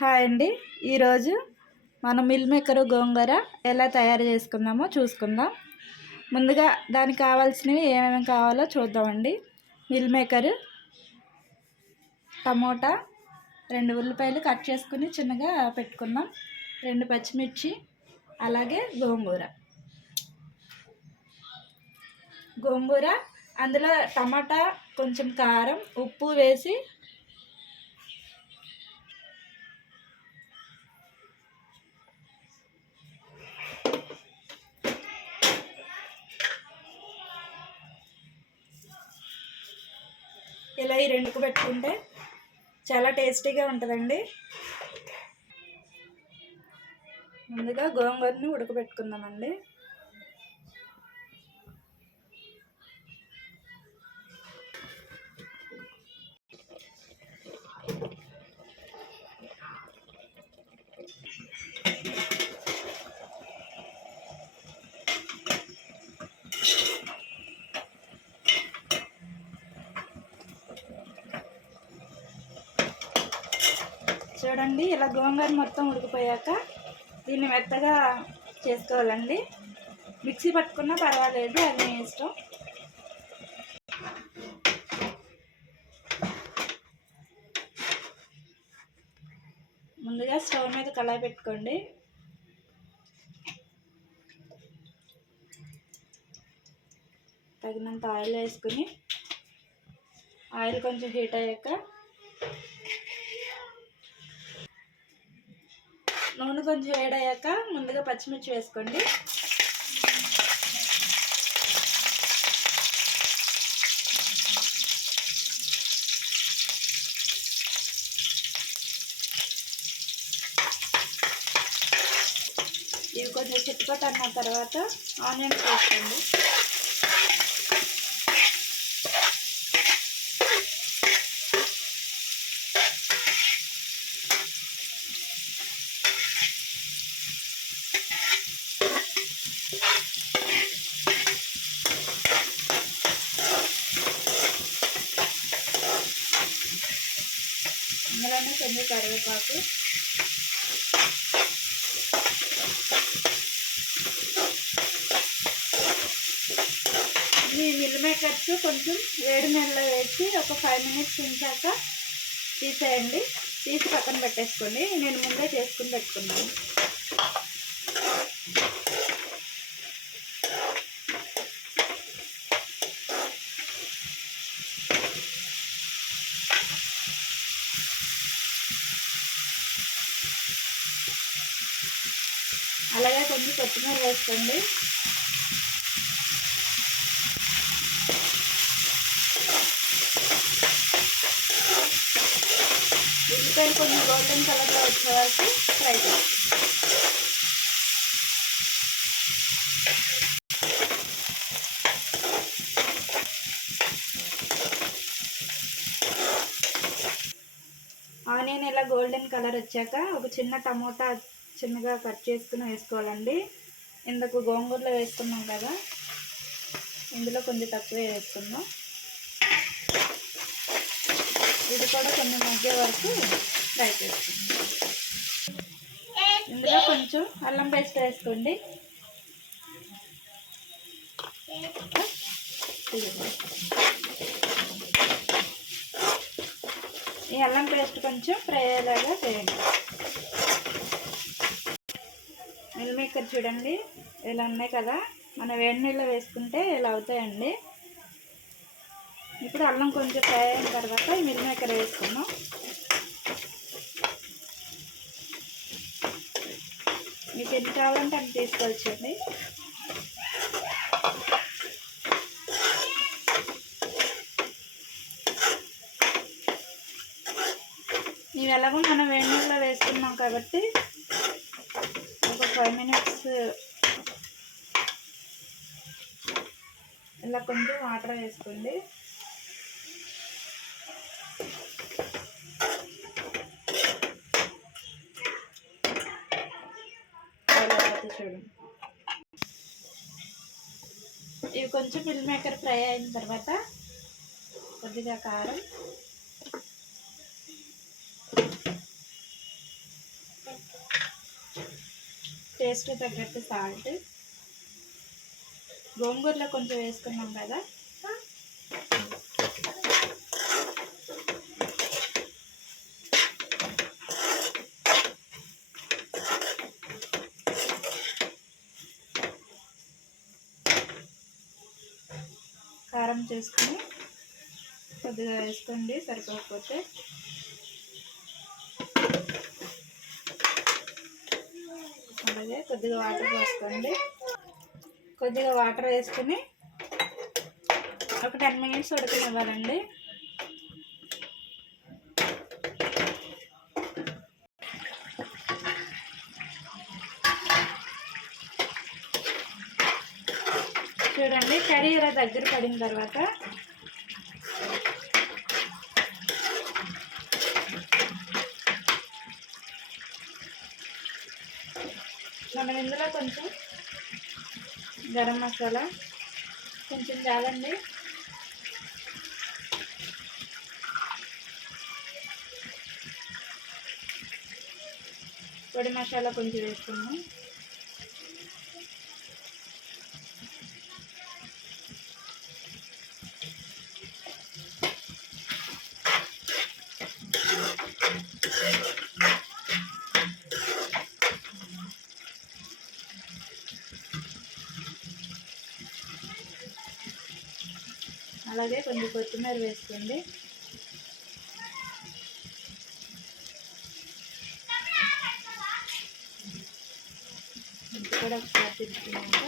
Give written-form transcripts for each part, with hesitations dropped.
Hi అండి. ఈరోజు మనం మిల్ మేకర్ గోంగూర ఎలా తయారు చేసుకుందామో చూసుకుందాం. ముందుగా దానికి కావాల్సినవి ఏమేమి కావాలో చూద్దామండి. మిల్ మేకర్, టమోటా, 2 ఉల్లిపాయలు కట్ చేసుకుని చిన్నగా పెట్టుకుందాం, 2 పచ్చిమిర్చి, అలాగే గోంగూర అందులో టమాటా, కొంచెం కారం, ఉప్పు వేసి ఇలా ఈ రెండుకు పెట్టుకుంటే చాలా టేస్టీగా ఉంటుందండి. ముందుగా గోంగూరని ఉడకబెట్టుకుందామండి. చూడండి, ఇలా గోంగూర మొత్తం ఉడికిపోయాక దీన్ని మెత్తగా చేసుకోవాలండి. మిక్సీ పట్టుకున్నా పర్వాలేదు, అది మీ ఇష్టం. ముందుగా స్టవ్ మీద కళాయి పెట్టుకోండి. తగినంత ఆయిల్ వేసుకుని, ఆయిల్ కొంచెం హీట్ అయ్యాక నూనె కొంచెం వేడయ్యాక ముందుగా పచ్చిమిర్చి వేసుకోండి. ఇవి కొంచెం చిట్టుపట్టు అన్న తర్వాత ఆనియన్స్ వేసుకోండి. ఇందులోనే కొంచెం కరివేపాకు, ఈ మిల్ మేకర్స్ కొంచెం వేడి నీళ్ళలో వేసి ఒక 5 మినిట్స్ ఉంచాక తీసేయండి. తీసి పక్కన పెట్టేసుకోండి. నేను ముందే చేసుకుని పెట్టుకున్నాను. అలాగే కొంచెం కొత్తిమీర వేసుకోండి. ఉల్లిపాయలు కొంచెం గోల్డెన్ కలర్లో వచ్చే వరకు ఫ్రై చేయండి. ఆనియన్ ఇలా గోల్డెన్ కలర్ వచ్చాక ఒక చిన్న టమోటా చిన్నగా కట్ చేసుకుని వేసుకోవాలండి. ఇందుకు గోంగూరలో వేసుకున్నాం కదా, ఇందులో కొంచెం తక్కువే వేసుకుందాం. ఇది కూడా కొంచెం మగ్గే వరకు ఫ్రై చేసుకుందాం. ఇందులో కొంచెం అల్లం పేస్ట్ వేసుకోండి. ఈ అల్లం పేస్ట్ కొంచెం ఫ్రై అయ్యేలాగా చేయండి. మిల్ మేకర్ చూడండి ఇలా ఉన్నాయి కదా, మన వేడి నీళ్ళు వేసుకుంటే ఇలా అవుతాయండి. ఇప్పుడు అల్లం కొంచెం ఫ్రై అయిన తర్వాత ఈ మిల్ మేకర్ వేసుకున్నాం. మీకు ఎన్ని కావాలంటే అన్ని తీసుకోవచ్చండి. ఇవి ఎలాగో మనం వేడి నీళ్ళలో వేసుకున్నాం కాబట్టి ఒక 5 మినిట్స్ ఇలా కొంచెం వాటర్ వేసుకోండి. చూడండి, ఇవి కొంచెం మిల్ మేకర్ ఫ్రై అయిన తర్వాత కొద్దిగా కారం, టేస్ట్ తగ్గట్టు సాల్ట్, గోంగూరలో కొంచెం వేసుకున్నాం కదా, కారం చేసుకుని కొద్దిగా వేసుకోండి సరిపోకపోతే. అలాగే కొద్దిగా వాటర్ పోసుకోండి. కొద్దిగా వాటర్ వేసుకుని ఒక 10 మినిట్స్ ఉడకనివ్వాలండి. చూడండి కర్రీ ఇలా దగ్గర పడిన తర్వాత మనం ఇందులో కొంచెం గరం మసాలా కొంచెం చాలండి, పొడి మసాలా కొంచెం వేసుకున్నాం. అలాగే కొంచెం కొత్తిమీర వేసుకోండి. ఇది కూడా ఒకసారి తిప్పుకున్నాక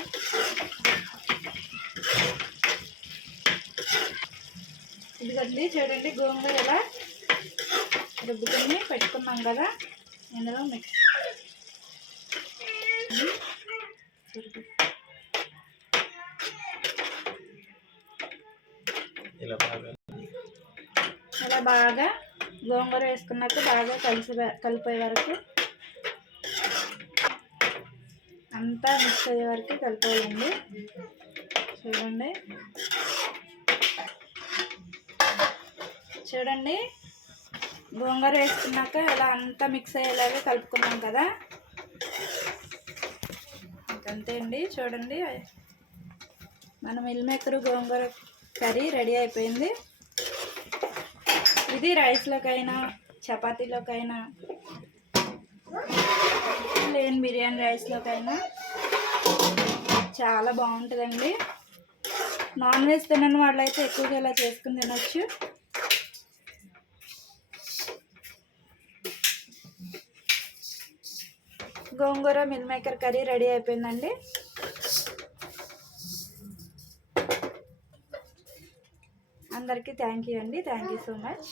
ఇదిగోండి చూడండి గోంగూర ఎలా రుబ్బుకుని పెట్టుకున్నాం కదా, ఇందులో మిక్స్ ఇలా బాగా గోంగూర వేసుకున్నాక బాగా కలిపే వరకు అంతా మిక్స్ అయ్యే వరకు కలిపేయండి. చూడండి చూడండి గోంగూర వేసుకున్నాక ఇలా అంతా మిక్స్ అయ్యేలాగా కలుపుకున్నాం కదా, అంతే అండి. చూడండి మన మిల్ మేకర్ గోంగూర కర్రీ రెడీ అయిపోయింది. ఇది రైస్లోకైనా చపాతీలోకైనా ప్లేన్ బిర్యానీ రైస్లోకైనా చాలా బాగుంటుందండి. నాన్ వెజ్ తినని వాళ్ళైతే ఎక్కువగా ఇలా చేసుకుని తినొచ్చు. గోంగూర మిల్ మేకర్ కర్రీ రెడీ అయిపోయిందండి. అందరికీ థ్యాంక్ యూ అండి. Thank you so much.